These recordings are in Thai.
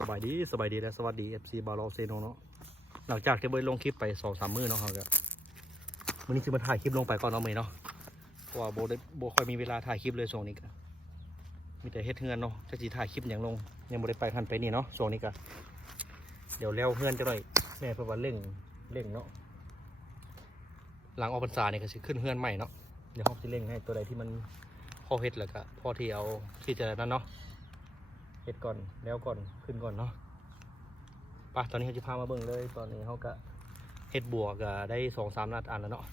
สบายดีสบายดีและสวัสดี FC บาร์ลอเซโนเนาะหลังจากที่ไปลงคลิปไปสองสามมื้อเนาะเขาก็มื้อนี้จะมาถ่ายคลิปลงไปก่อนเนาะมื้อนี้เนาะเพราะว่าโบได้โบค่อยมีเวลาถ่ายคลิปเลยช่วงนี้ก็มีแต่เฮ็ดเฮือนเนาะจะจีถ่ายคลิปอย่างลงยังโบได้ไปทันไปนี่เนาะช่วงนี้ก็เดี๋ยวแล้วเฮือนจะหน่อยแม่เพิ่นว่าเร่งเร่งเนาะหลังออกพรรษาเนี่ยก็สิขึ้นเฮือนใหม่เนาะเดี๋ยวเขาจะเร่งให้ตัวใดที่มันพอเฮ็ดแล้วก็พอที่เอาที่จะนั่นเนาะ เฮ็ดก่อนแล้วก่อนขึ้นก่อนเนาะไปตอนนี้เขาจะพามาเบิ่งเลย ตอนนี้เขาก็เฮ็ดบัวก็ได้สองสามนัดอันแล้วเนาะ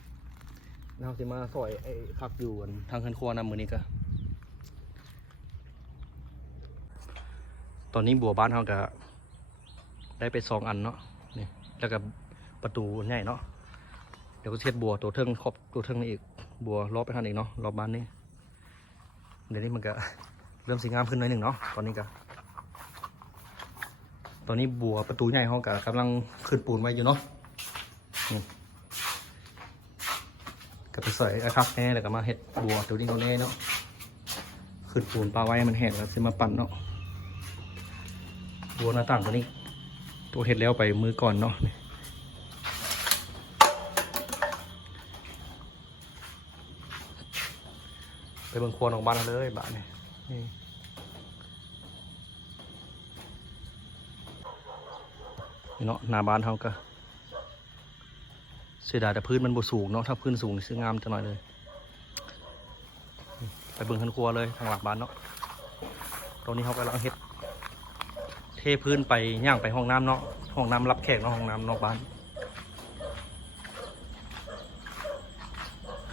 เขาจะมาซอยไอ้พักอยู่กันทางเฮือนครัวนำมือนี้ก็ตอนนี้บัวบ้านเขาก็ได้ไปสองอันเนาะนี่แล้วก็ประตูใหญ่เนาะเดี๋ยวก็เช็ดบัวตัวเทิงครอบตัวเทิงนี่อีกบัวรอบไปทางอีกเนาะรอบบ้านนี้เดี๋ยวนี้มันก็เริ่มสีงามขึ้นหน่อยหนึ่งเนาะตอนนี้ก็ ตอนนี้บัวประตูใหญ่ห้องกับกำลังขึ้นปูนไว้อยู่เนาะนี่ก็ไปใส่ไอ้ครับแน่แล้วก็มาเห็ดบัวตัวนี้ตัวนี้เนาะขึ้นปูนปลาไว้มันแห้งแล้วจะมาปั่นเนาะบัวหน้าต่างตัวนี้ ตัวเห็ดแล้วไปมือก่อนเนาะไปเบิ่งครัวของบ้านเราเลยบ้านนี่นี่นี่ เนาะหน้าบ้านเขาก็เสียดายแต่พื้นมันบ่สูงเนาะถ้าพื้นสูงนี่ซื้องามจังหน่อยเลย ไปเบิ่งทันครัวเลยทางหลังบ้านเนาะตรงนี้เขากำลังเฮ็ด เทพื้นไปย่างไปห้องน้ำเนาะห้องน้ำรับแขกเนาะห้องน้ำนอกบ้าน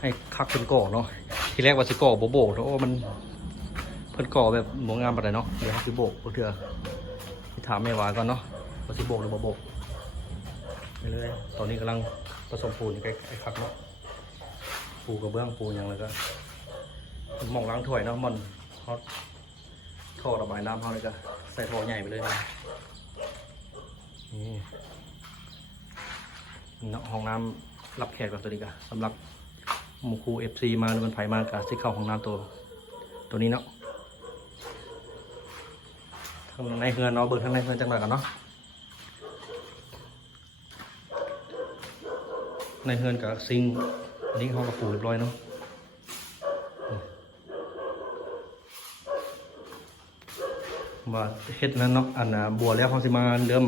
ให้คักเป็นก่อเนาะทีแรกว่าสิก่อโบโบกเนาะมันเพิ่นก่อแบบหมงามปานใดเนาะเดี๋ยวให้สิโบกเพื่อที่ถามแม่วาก่อนเนาะ ว่าสิโบกหรือบ่โบกไปเลยตอนนี้กำลังผสมปูนใกล้ไอ้คักเนาะปูกระเบื้องปูอย่างไรก็หมองล้างถ้วยเนาะมันฮอตท่อระบายน้ำเขาเลยก็ใส่ท่อใหญ่ไปเลยนะนี่เนาะห้องน้ำรับแขกกับตัวนี้ก็สำหรับหมูคูเอฟซีมาหรือมันไผมากาสิเข้าของน้ำตัว ตัวนี้เนาะทางในเฮือนเนาะเบิกทางในเฮือนจังหน่อยกันเนาะ ในเฮือนกับซิงอันนี้เขากระปูเรียบร้อยเนาะว่าเฮ็ดนั้นเนาะอันน่ะบัวแล้วเขาสิมาเริ่ม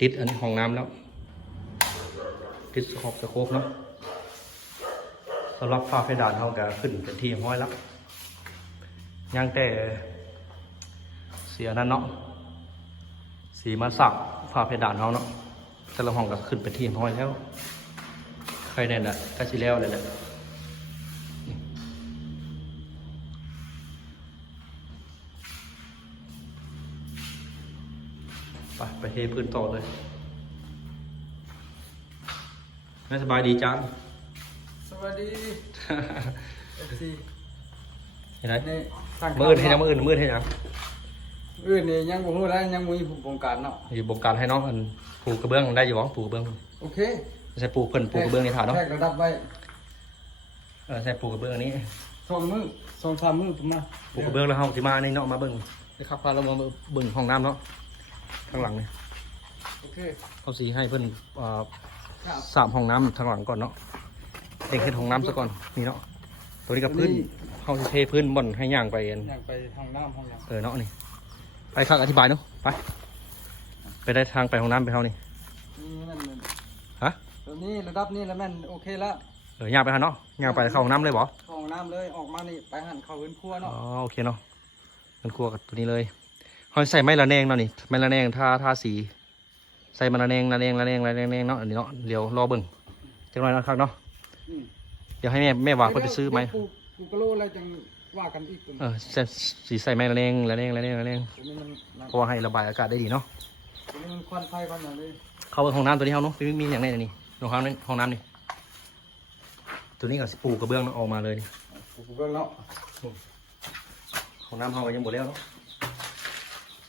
ติดอันห้องน้ำแล้ว ติดขอบสะโคกเนาะสำหรับฝ้าเพดานเขาก็ขึ้นเป็นที่ห้อยแล้วย่างแต่เสียนั่นเนาะสีมาสักฝ้าเพดานเขาเนาะแต่ละห้องก็ขึ้นเป็นที่ห้อยแล้ว ครเนี่ยแหละก็สิแล้วเลยแหละนี่ไปไปเทพื้นต่อเลยแม่สบายดีจังสวัสดีเอฟซีเห็นไหมนี่สั่งมืดให้ยังมืดมืดให้ยังอื่นนี่ยังบ่ฮู้แล้วยังบ่มีผู้บงการเนาะอยู่บงการให้น้องอันปูกระเบื้องได้อยู่หรอปูกระเบื้องโอเค ใช้ปูเพิ่นปูกระเบื้องในถาดเนาะแทกระดับไว้เออใช้ปูกระเบื้องอันนี้สองมื้อสองสามมื้อประมาณปูกระเบื้องแล้วเฮาสิมานี่เนาะมาเบิ่งไปขับพาเรามาเบิ่งห้องน้ำเนาะข้างหลังนี่โอเคเขาสิให้เพิ่นเอ่อครับสามห้องน้ำทางหลังก่อนเนาะเองเฮ็ดห้องน้ำซะก่อนนี่เนาะตัวนี้กับพื้นเฮาสิเทพื้นบ่อนให้ย่างไปอันย่างไปห้องน้ำห้องน้เออเนาะนี่ไปครับอธิบายเนาะไปไปได้ทางไปห้องน้ำไปเฮานี่ำนี่มันฮะตัว นี้ระดับนี้แล้วแม่นโอเคแล้วเออย่างไปหาเนาะย่างไปเข้าห้องน้ำเลยบ่เข้าห้องน้ำเลยออกมานี่ไปหันเข้าเฮือนครัวอ๋เนาะอโอเคเนาะมันครัวกับตัวนี้เลยเขาใส่ไม้ละแนงเนาะนี่ไม้ละแนงทาทาสีใส่มันละแนงละแนงละแนงละแนงละแนงเนาะอันนี้เนาะเดี๋ยวรอเบิ่งจังหน่อยนะครับเนาะอืมเดี๋ยวให้แม่แม่วางเพิ่นไปซื้อไหมปลูกปลูกกะโลแล้วจังว่ากันอีกตัวเออใส่สีใส่ไม้ละแนงละแนงละแนงละแนงตัวนี้มันนั่นเพราะว่าให้ระบายอากาศได้ดีเนาะตัวนี้มันควันไฟควันอย่างเลย เข้าไปห้องน้ำตัวนี้เฮาเนาะมีมีอย่างไรนี่ ห้องน้ำนี่ห้องน้ำนี่ตัวนี้กับปูกระเบื้องเนาะออกมาเลยนี่ปลูกกะโลเนาะห้องน้ำห้องก็ยังหมดแล้วเนาะ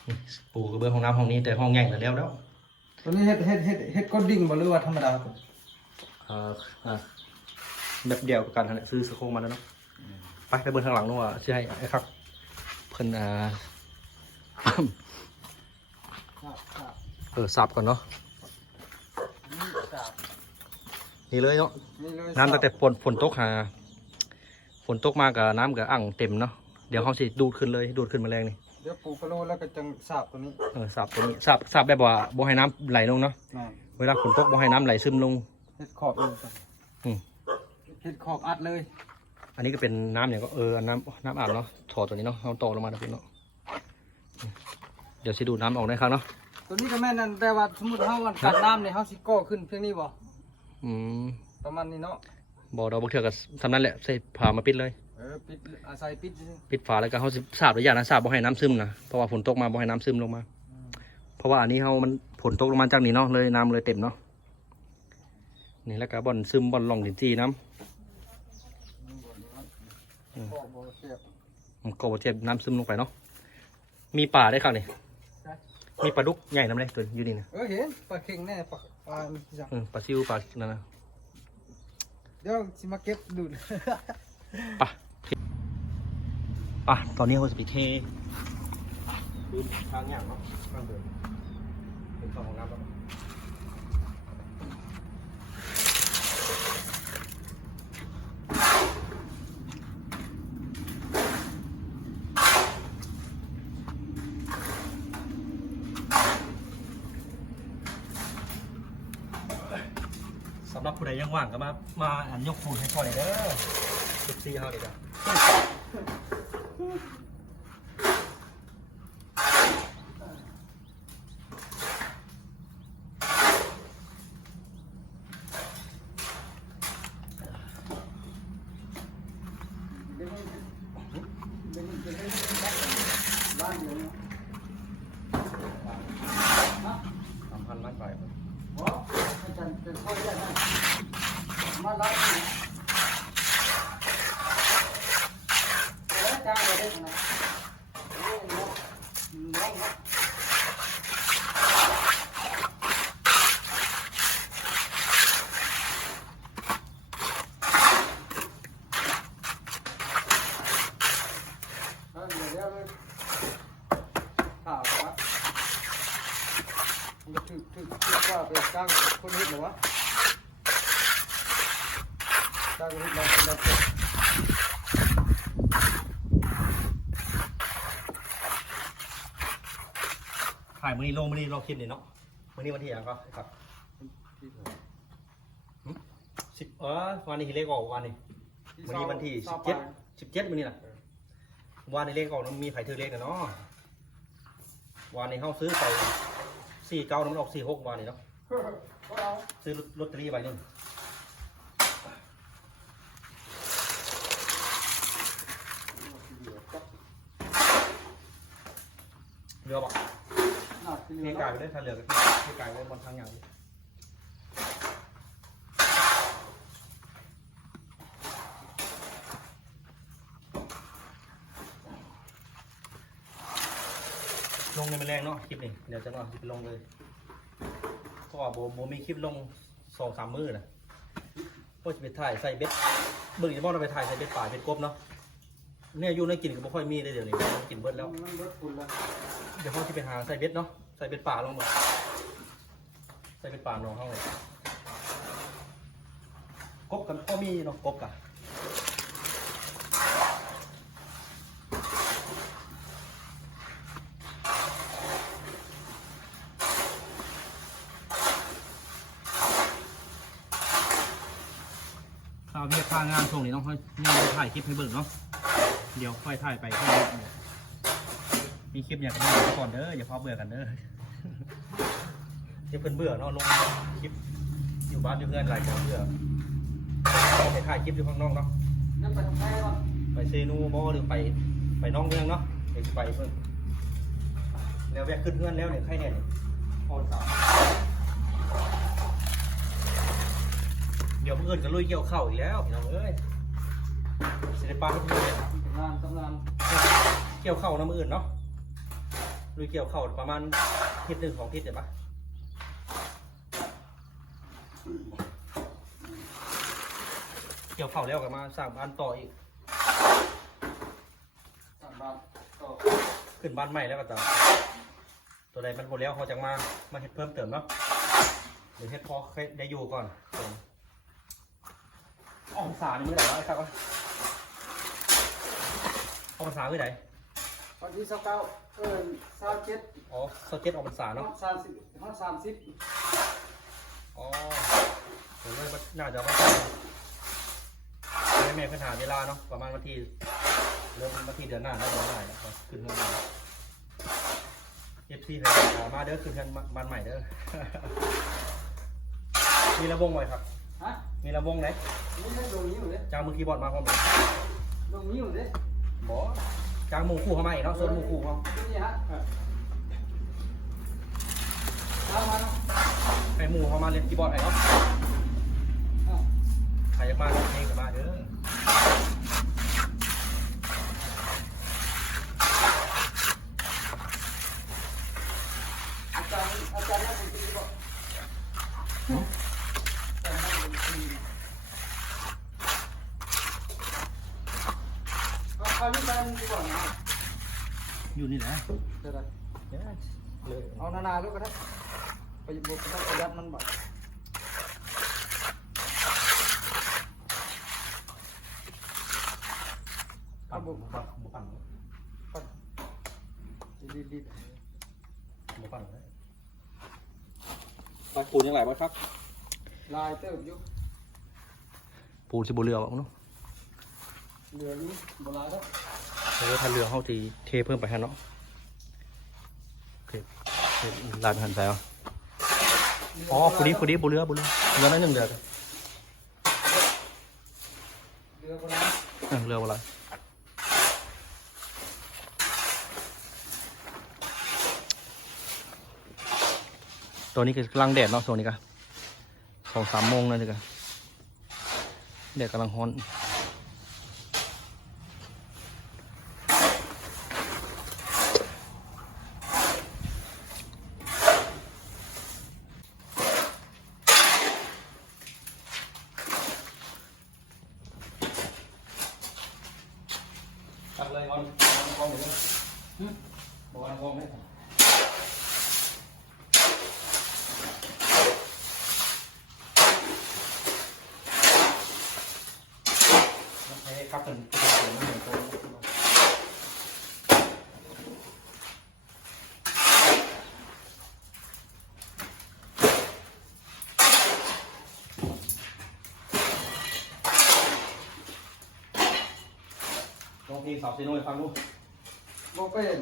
นี่ปูกระเบื้องห้องน้ำห้องนี้แต่ห้องใหญ่แล้วแล้วตัวนี้เฮ็ดเฮ็ดเฮ็ดเฮ็ดก้นดิ่งบ่หรือว่าธรรมดาครับอ่าอ่าแบบเดียวกับกันนั่นแหละซื้อสโครงมาแล้วเนาะไปไปเบิร์ทางหลังเนาะว่าชื่อให้ไอ้ครับเพิ่นอ่าสาบเออสับก่อนเนาะ นี่สาบ นี่เลยเนาะนี่เลยน้ำตั้งแต่ฝนฝนตกหาฝนตกมากับน้ำกับอ่างเต็มเนาะเดี๋ยวเขาสิดูดขึ้นเลยดูดขึ้นแมลงนี่เดี๋ยวปลูกกะโหลแล้วก็จังสาบตัวนี้เออสับตัวนี้สับสับแบบว่าบ่ให้น้ำไหลลงเนาะนั่นเวลาฝนตกบ่ให้น้ำไหลซึมลงเฮ็ดขอบอยู่กันอืมเฮ็ดขอบอัดเลย อันนี้ก็เป็นน้ำอย่างก็เออน้ำน้ำอาบเนาะถอดตัวนี้เนาะเอาตอกลงมาแล้วพี่เนาะอืมเดี๋ยวสิดูดน้ำออกได้ครับเนาะตัวนี้ก็แม่นนั่นแต่ว่าสมมุติเฮาวันกัดน้ำนี่เฮาสิก่อขึ้นเพียงนี้บ่ อืมประมาณนี้เนาะบ่เราบ่เถื่อกับทำนั้นแหละใส่ผ้ามาปิดเลย เออปิดอาศัยปิดซื่อปิดฝาแล้วก็เขาสิสาบระยะนะสาบบ่ให้น้ำซึมนะเพราะว่าฝนตกมาบ่ให้น้ำซึมลงมา เพราะว่าอันนี้เขามันฝนตกลงมาจากนี้เนาะเลยน้ำเลยเต็มเนาะนี่แล้วก็บ่อนซึมบ่อนหล่องดินจีน้ๆบ่บ่เสียบำมันก็บ่เจ็บน้ำซึมลงไปเนาะมีป่าได้ครับนี่ครับ มีปลาดุกใหญ่น้ำเลยตัวอยู่นี่นะเออเห็นปลาเค็งแน่ปลาปลามีจังเออปลาซิวปลานั่นนะเดี๋ยวสิมาเก็บดูดปะปะตอนนี้เขาจะไปเทดูทางอย่างเนาะทางเดินเป็นของน้ำแล้ว รับผู้ใดยังว่างก็มา มาอันยกคูณให้พ่อเลยเด้อสิบสี่เขาเลยจ้ะานอยู่เนาะ สามพันมัดไป อ๋อ อาจารย์เป็นข้อแรกนะมารับนี่แล้วจ้างไปได้ขนาดโอ้ยเนาะน้องเนาะเอาเดี๋ยวเดี๋ยวเลยข่าวครับ มันถึกถึกถึกว่าไปจ้างคนฮิตเหรอวะจ้างคนฮิตมาคนละคน ถ่ายมือนี้ลงมือนี้เราคลิปนี่เนาะมือนี้วันที่ยังก็ครับสิบเออวันนี้เลขออกวันนี้มือนี้วันที่สิบเจ็ดสิบเจ็ดมือนี้นะวันนี้เลขออกมันมีไผ่ถือเลขนะเนาะวันนี้เขาซื้อไปสี่เก้ามันออกสี่หกวันนี้เนาะพวกเราซื้อลอตเตอรี่ใบหนึงเรือบอกหน้า ที่กายไปได้ทันเรือกับเทกายไว้บนทางอย่างลงในแมลงเนาะคลิปนี้เดี๋ยวจะมาคลิปลงเลยเพราะว่าโบโบมีคลิปลงสองสามมือนะก็จะไปถ่ายใส่เบ็ดเบิ่งจะมองเราไปถ่ายใส่เบ็ดป่าเบ็ดกบเนาะเนี่ยอยู่ในกินก็บ่ค่อยมีเลยเดี๋ยวนี้กินเบิดแล้วมันเบิดแล้วเดี๋ยวพ่อที่ไปหาใส่เบ็ดเนาะ ใส่เบ็ดป่าลงมาใส่เบ็ดป่าน้องเข้าเลยกบกันพ่อมีเนาะกบกะข้าวเวียข้างงานส่งนี่ต้องค่อยนี่ถ่ายคลิปให้เบิ่งเนาะเดี๋ยวค่อยถ่ายไปข้างนอกเนี่ย มีคลิปอย่างนี้ก่อนเด้ออย่าพอเบื่อกันเด้อเดี๋ยวเพิ่นเบื่อเนาะลงคลิปอยู่บ้านอยู่เพื่อนหลายคนเบื่อไปถ่ายคลิปอยู่ข้างนอกเนาะนั่นไปทำไมก่อนไปเซนูบอหรือไปไปน้องเมืองเนาะไปไปเพิ่นแล้วแวะขึ้นเพื่อนแล้วเนี่ยใครเนี่ยโอนสามเดี๋ยวเพื่อนจะลุยเกี่ยวเข่าวอีกแล้วพี่น้องเอ้ยเสด็จปลาทุกทีเลยทำงานทำงานเกี่ยวเข่าน้ำอื่นเนาะ ลุยเกี่ยวเข่าประมาณทิศหนึ่งของทิศเดี๋ยวปะเกี่ยวเข่าแล้วก็มาสร้างบ้านต่ออีกสั่งบ้านต่อขึ้นบ้านใหม่แล้วก็จะตัวใดมันหมดแล้วเขาจะมามาเฮ็ดเพิ่มเติมเนาะหรือเฮ็ดพอเคยได้อยู่ก่อนออกภาษานี่มือไหนวะไอ้ครับวะออกภาษามือไห นตอนที่สเก้าเออสามเจ็ดอ๋อสเก็ตออกภาษาห้อเนาะงสามสิบห้องสามสิบอ๋อผมเลยว่าน่าจะว่าแม่แม่ปัญหาเวลาเนาะ ประมาณวันที่เริ่มวันที่เดือนหน้าแล้วเดือนหน้าเนี่ยครับขึ้นเงินมาเอฟซีเลยขอมาเด้อขึ้นเงินบ้านใหม่เด้อ มีระวงไว้ครับ ฮะมีระวงไหนนี่ไม่ลงนิ้วเลยจ้างมือคีย์บอร์ดมาพร้อมไหมลงนิ้วเลยบอ จ้างหมูคู่เข้ามาอีกเนาะส่วนหมูคู่เขานี่ฮะเอามาเนาะให้หมูเข้ามาเล่นคีย์บอร์ดให้เนาะอะใครอยากมาเล่นเพลงก็มาเด้อ อาจารย์อาจารย์นั่งเป็นตีบอกอาจารย์นั่งเป็นตีเอาเอานี่ไปมึงดีกว่านะ อยู่นี่แหละเดี๋ยวนะเลยเอานานาลูกก็ได้ไปบุกไปประหยัดมันบ่ปั่นบุปั่นบุปั่นปัดดีดีบุปั่นเลยไปปูนยังไงบ้างครับ ลายเติบอยู่ปูนสิบเรือบ้างเนาะเหลืออยู่โบราณแล้ว เออถ้าเรือเข้าทีเทเพิ่มไปฮะเนาะโอเคเฮ็ดลานหันไปเอาอ๋อปูนี้ปูนี้ปูเรือปูเรือเรือนั่นหนึ่งเรือนเหลือโบราณเออเรืออะไรตัวนี้คือกำลังแดดเนาะโซนนี้กันสองสามโมงนั่นเลยกันแดดกำลังฮ้อน ตักเลยวันวันกองเลยบอกวันกองเลยให้ครับ เป็นเป็นเหมือนตัวลองเพลงสาวซีโน่ให้ฟังดูบอกเป็น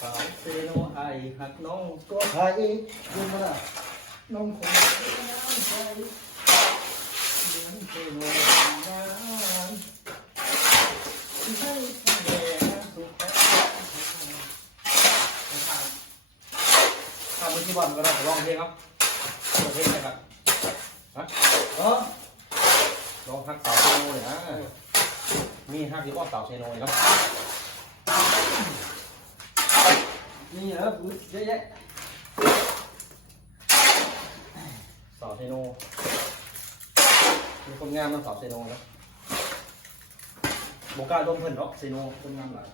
สาวเซโนไอหักน้องตัวไทยยืนมาละน้องคงน้ำใจเหมือนเทโนน้ำที่ให้ทะเลสุข ที่บอลก็ได้ร้องเพลงครับร้องเพลงอะไรครับฮะเออร้องฮักสาวเซโนเลยนะมีฮักที่บอลสาวเซโนเลยครับนี่เหรอเยอะแยะสาวเซโนมีคนงามนะสาวเซโนนะโบกาลงเพิ่นเนาะเซโนคนงามหลาย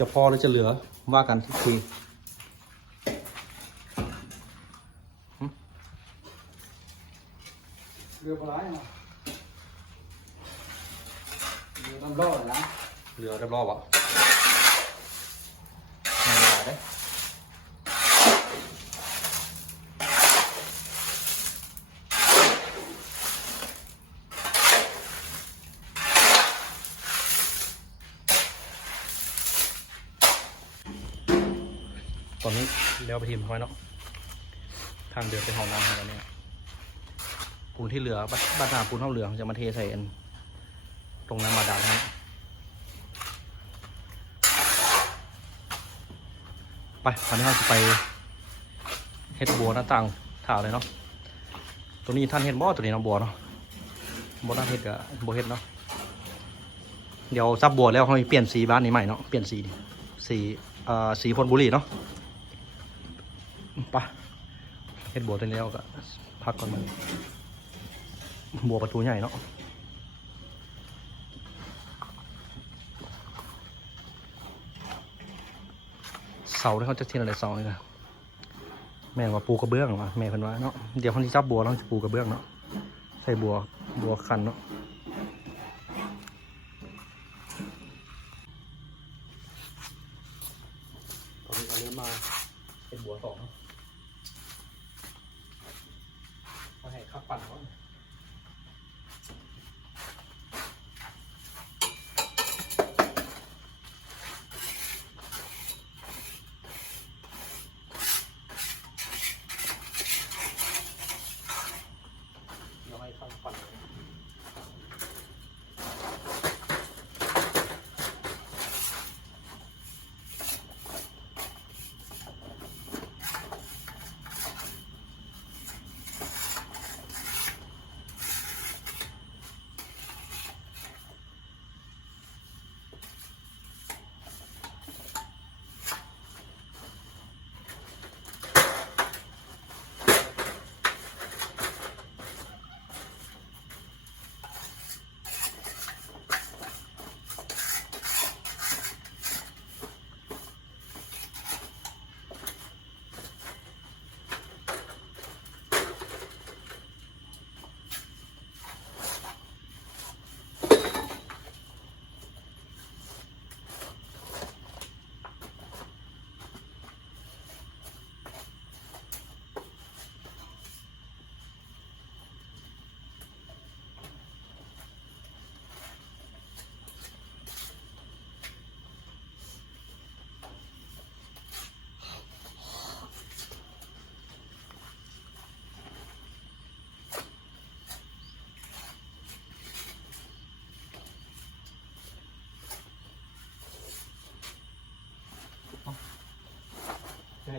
จะพอหรือจะเหลือว่ากันทุกทีเรือโบราณนะเรือน้ำร้อนนะเหลือเรียบร้อยวะไม่เหลือเด้ต อนนี้เลี้ยวไปทีมทำไมเนาะทางเดินไปห้องน้ำของเราเนี่ยปูนที่เหลือบัดบัดหนาปูนเท่าเหลืองจะมาเทใส่อันตรงน้ำบาดาลนะไปตอนนี้เราจะไปเฮ็ดบัวหน้าต่างถ่าเลยเนาะตัวนี้ท่านเฮ็ดบ่ตัวนี้น้องบัวเนาะบ่ท่าเฮ็ดกับบัวเฮ็ดเนาะเดี๋ยวซับบัวแล้วเขาเปลี่ยนสีบ้านนี้ใหม่เนาะเปลี่ยนสีสีเอ่อสีพลบุรีเนาะ ไปเฮ็ดบัวตัวนี้แล้วก็พักก่อนมันบัวประตูใหญ่เนาะเสาที่เขาจะเทียนอะไรเสาเนี่ยนะแม่ว่าปูกระเบื้องว่ะแม่เพิ่นว่าเนาะเดี๋ยวเขาที่จับบัวเราจะปูกระเบื้องเนาะใส่บัวบัวคันเนาะตอนนี้ตอนนี้มาเป็นบัวสอง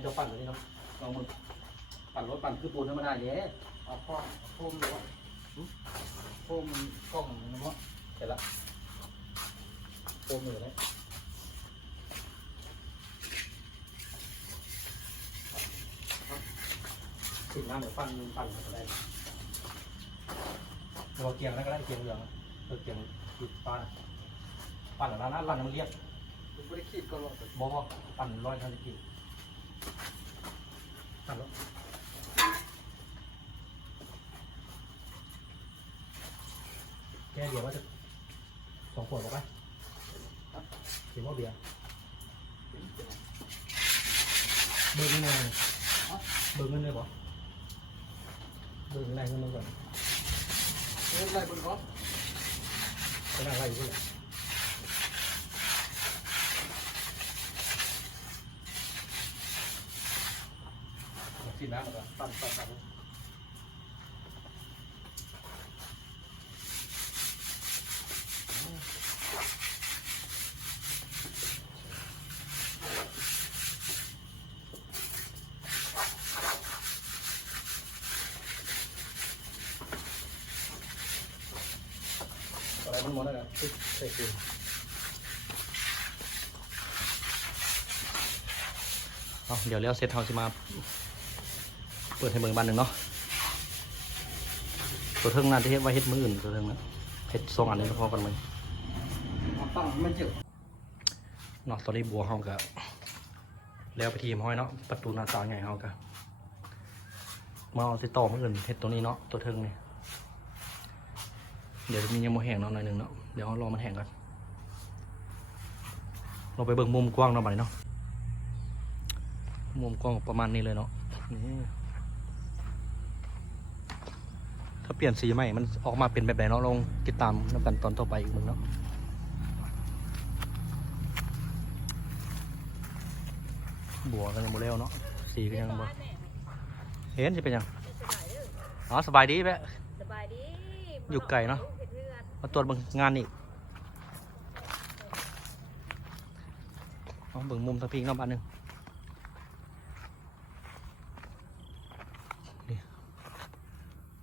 เจะปั่นตัวนี้เนาะลองมึงปั่นรถปั่นคือปูนธรรมดาเย้เอาพ่อโค้งหรือว่าโค้งมันกล้องมันเนาะเสร็จละโค้งมือเลยสิบน้ำเดี๋ยวปั่นปั่นอะไรเราเกียงแล้วก็ได้เกียงเหลืองเออเกียงติดฟ้าปั่นแล้วนะปั่นให้มันเรียบผมไม่ได้คิดก็หรอกบอปั่นร้อยเท่านี้กิ นปั่นแล้วแกเดี๋ยวว่าจะสองขวดบอกไปเห็นว่าเบี นสิน้ำก่อนปั่นปั่นปั่นอะไรมันหมดแล้วกันติ๊กใส่คืนเอาเดี๋ยวเลี้ยวเสร็จเขาจะมา เปิดให้เมืองบ้านหนึ่งเนาะตัวเทิงน่าจะเฮ็ดไว้เฮ็ดมืออื่นตัวเทิงนะเฮ็ดสองอันนี้ก็พอกันเลยเอาตั้งมันเจ็บนาะตอนนี้บัวเฮาก็แล้วไปทีมห้อยเนาะประตูหน้าต่างใหญ่เฮาก็มาเอาติดต่อมืออื่นเฮ็ดตัวนี้เนาะตัวเทิงนี่เดี๋ยวมียังโมแห้งเนาะหน่อยหนึ่งเนาะเดี๋ยวรอมันแห้งก่อนเราไปเบิ่งมุมกว้างเนาะบัดนี้เนาะมุมกว้างประมาณนี้เลยเนาะนี่ ถ้าเปลี่ยนสีใหม่ มันออกมาเป็นแบบไหนเนาะลองติดตามน้ำกันตอนต่อไปอีกมึงเนาะบัวกันยังบ่แล้วเนาะสีก็ยังบ่เฮ็ดเห็นจะเป็นหยังสบายเด้ออ๋อสบายดีแวะสบายดีอยู่ไกลเนาะเฮ็ดเรือนมาตรวจเบิ่งงานอีกเอาเบิ่งมุมทางพิงน้ำอันหนึ่ง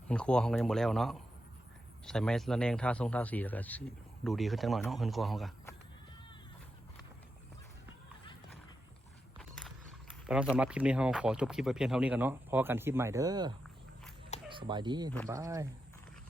มันครัวของกันยังบมแล้วเนาะใส่ไม้ละแนงท่าทรงท่าสีแล้วก็ดูดีขึ้นจังหน่อยเนาะเฮือนครัวของกันสำหรับสำหรับคลิปนี้เราขอจบคลิปไปเพียงเท่านี้กันเนาะพอกันคลิปใหม่เด้อสบายดีบ๊ายบาย